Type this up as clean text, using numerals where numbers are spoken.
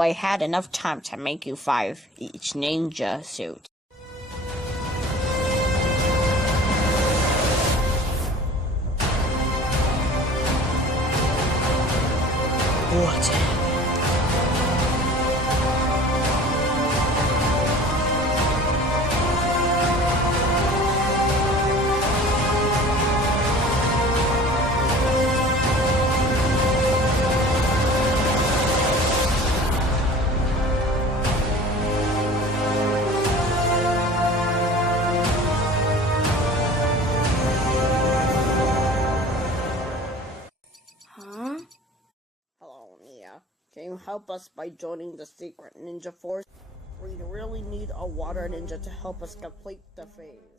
I had enough time to make you 5 each ninja suit. What? Huh? Hello, Nia. Can you help us by joining the secret ninja force? We really need a water ninja to help us complete the phase.